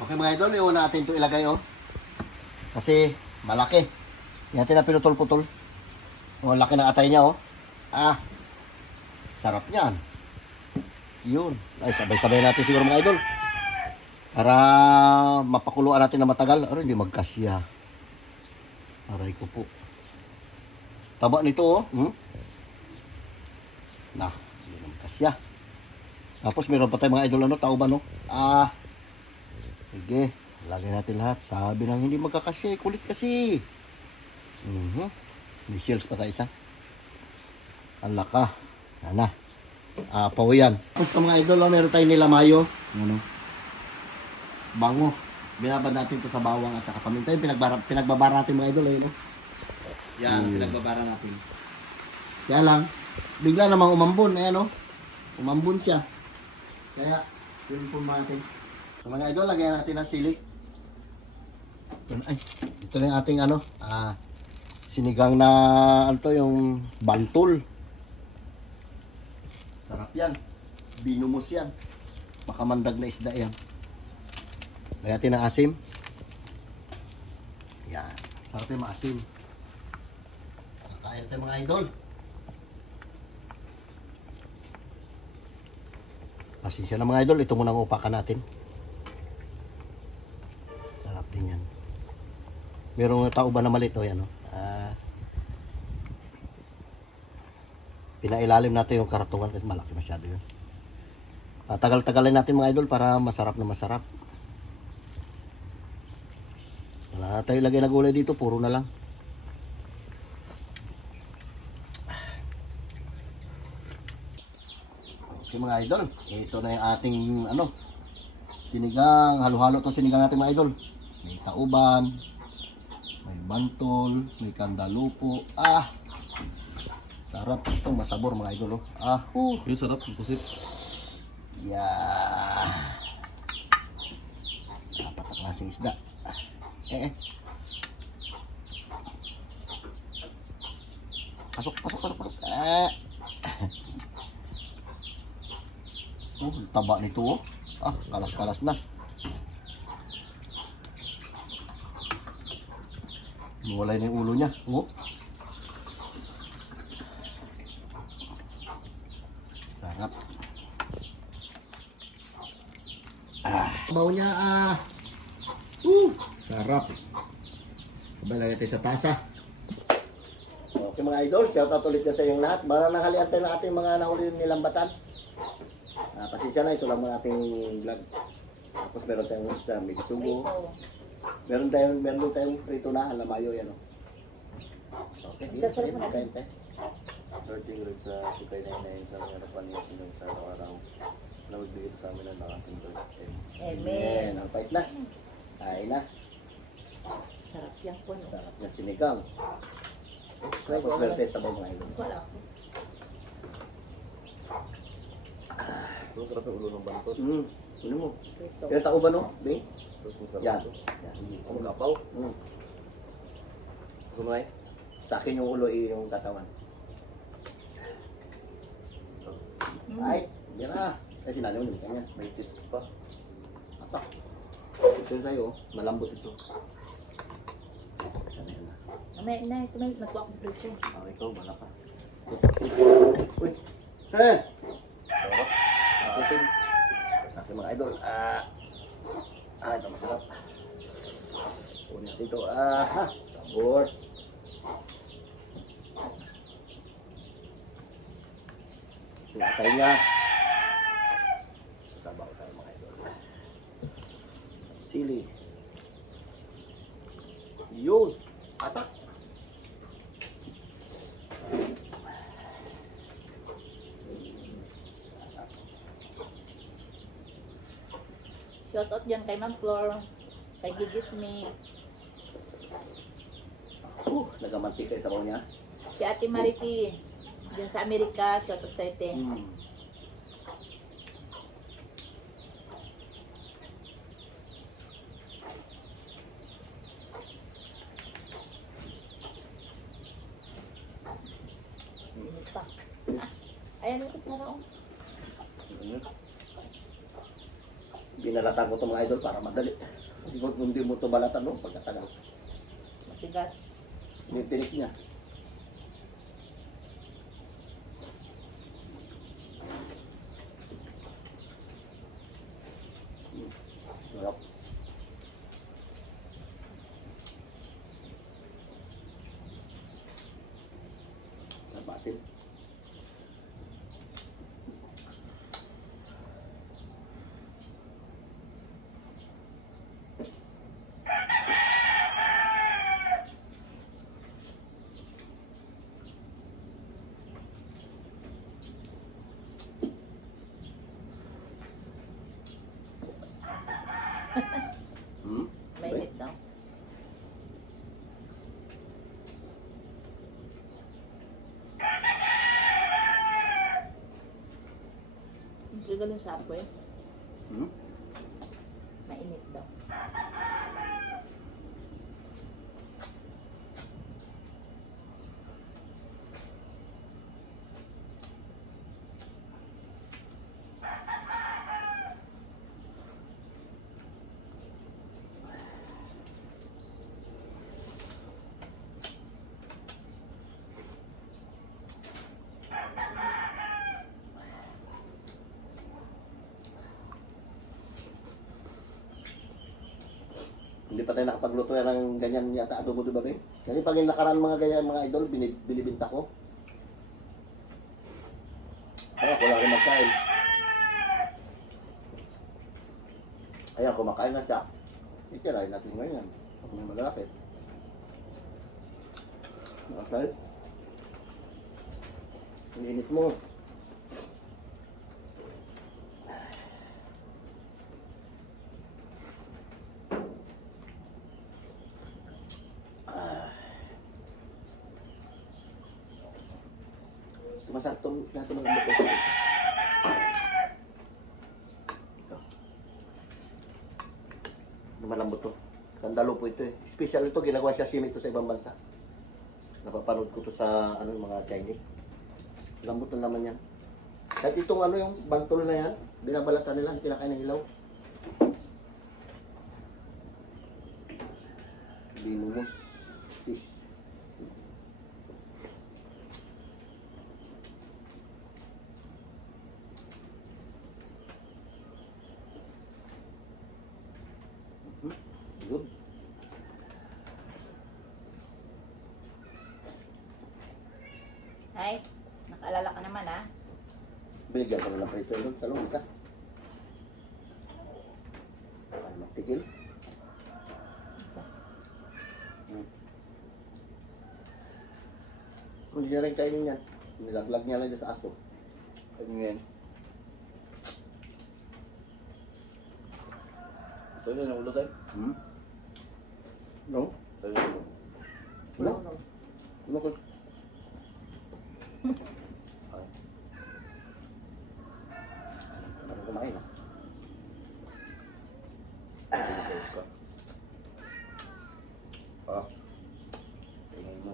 Okay mga idol, iuna natin ito ilagay oh. Kasi malaki. Yan natin na pinutol-putol. Ang laki ng atay niya oh. Sarap niyan. Yun. Ay, sabay-sabay natin siguro mga idol. Para mapakuluan natin na matagal. Hindi magkasya. Aray ko po. Taba nito oh. Hindi magkasya. Tapos meron pa tayong mga idol tauban oh. Sige, lagay natin lahat. Sabi nang hindi magkakasya, kulit kasi. May shells pa tayo isa. Ang laka. Yan na. Paw yan. Tapos mga idol, meron tayong nilamayo. Bango. Binabad natin ito sa bawang at saka paminta. Pinagbabara natin mga idol. Yan, pinagbabara natin. Kaya lang, bigla namang umambon. Ayan umambon siya. Kaya, yun po natin. So mga idol, lagyan natin ng sili. Ay, ito na yung ating sinigang na yung bantol. Sarap yan. Binumos yan. Makamandag na isda yan. Lagyan natin ng asim. Yan. Sarap yung maasim. Kakain natin mga idol. Pasensya na mga idol, ito muna ang upakan natin. Sarap din yan. Merong tao ba na malit yan pinailalim natin yung karatungan kasi malaki masyado yun. Tagal-tagalin natin mga idol para masarap na masarap. Wala tayo lagay na gulay dito, puro na lang. Okay mga idol, ito na yung ating sinigang, halo-halo itong sinigang natin mga idol. May tauban, may bantol, may kandalupo. Sarap ito, masabor mga idol Yung sarap, pusit. Yeah. Dapat ang klaseng isda. Pasok. Taba nito kalas-kalas na. Wala na yung ulo niya. Sarap. Baw niya sarap. Balagay tayo sa tasa. Okay mga idol, shout out ulit na sa inyong lahat. Para nahalian tayo ng ating mga nahuli nilambatan. Pasensya na, ito lang muna ating vlog. Tapos meron tayong isda, may sugo. Meron tayong prito na, alamayo yan Okay, sige, kain tayo. Starting rin sa Tukay 99 sa mga napanitin ng sa araw-araw. Nagbigay sa amin ang nakasindol. Amen. Ang pait na. Kain na. Sarap yan po. Sarap na sinigang. Tapos meron tayo sa mga idol. Wala ko. So, sarap yung ulo ng bantot. Ano mo? Kaya tao ba Bing? Tapos masarap Yan. ito. Ang kapaw. Gusto mo na Sa akin yung ulo yung katawan. Ay, yan na. Kasi sinali mo yung kanya. may tit pa. Ito yung sa'yo, malambot ito. Sana yan na. May natuwa kong prito. Ikaw, bala ka. Uy! Kusin. Sa akin mga idol. Ito masarap. Ulit dito. Sabor. Atay niya. Sabaw tayo mga idol. Sili. Yun. Atak. Shout out dyan kay Ma'am Flor, kay Gigisme, Nagamantika yung sabaw niya. si Ate Maripi, dyan sa Amerika, shout out sa ite. Ayan ito, sarap. Binalatan ko ito mga idol para madali. Kasi kung hindi mo ito balatan no, pagkatagal. Matigas. Tinik niya. Sarap. Nabasin. Hmm? Mainit daw. Ang sigal yung sapo eh. Hmm? Mainit daw. Hindi pa tayo nakapagluto yan ng ganyan yata adobo, di ba, Ben? Kasi pag yung nakaraan mga ganyan mga idol, binibinta ko. Kaya ako lang rin magkain. Kaya kumakain na siya. Itirahin natin ngayon. Pag may malalapit. Okay. Ang init mo. Masarap itong isla ito malambot ito. Malambot to. Sandalo po ito eh. Special ito, ginagawa siya simi ito sa ibang bansa. Napapanood ko to sa ano, mga Chinese. Lambot na naman yan. Kahit itong ano yung bantol na yan, binabalatan nila, kinakain ng ilaw. Binumos. Fish. Good. Ay, nakaalala ka naman ah. Binigyan ko na ng preso yun. Talong isa. Para magtigil. Hindi na rin kainin yan. Nilaglag niya lang dyan sa aso. Ano yan? Ito yun, ang ulo tayo. Hmm? No? Ito yun, ang ulo. Wala. Ano ko? Ay, Ano kumain ah? ayos ka. Ah. Tingnan mo.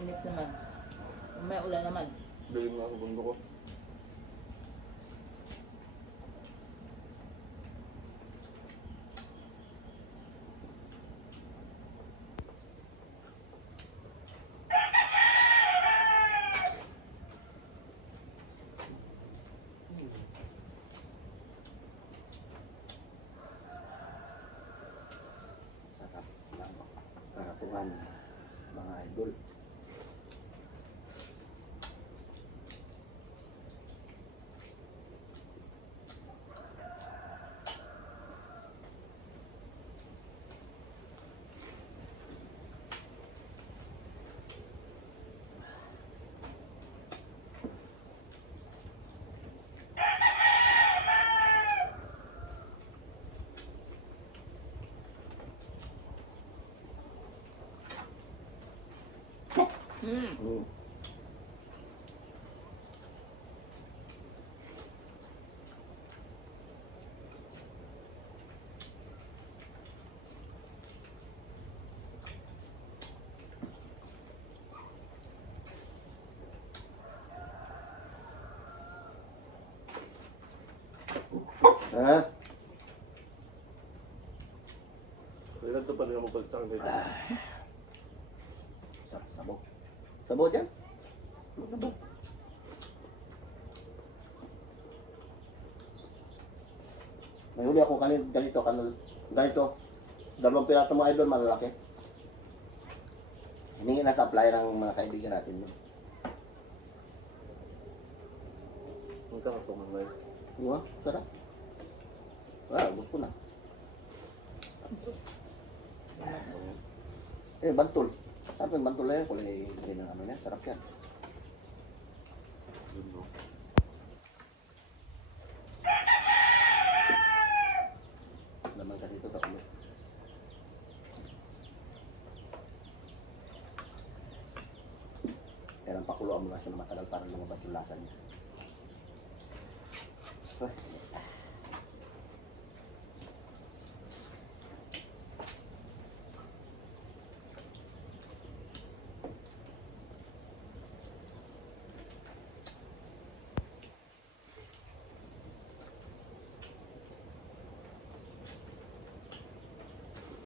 Init naman. May ulan naman. Dahil nga ang bundo ko. Sarap lang. Karatungan. Mga idol. Mm. Mm. Ha? Ilan to pa rin mo pagkakang dito? Sabo. Sabo dyan? Sabo. May huli ako ganito. Dalawang piraso mga idol, malalaki. Hiningi na sa apply ng mga kaibigan natin. Ang kakatuman mo yun. Di ba? Sarap. Gusto na. Bantol. Sabi yung bantol na yan, kulay hindi ng ano niya, sarap yan. Yun, no? Laman ka dito sa ulo. Kailang pakuluan mo na siya na matagal para lumabas yung lasa niya.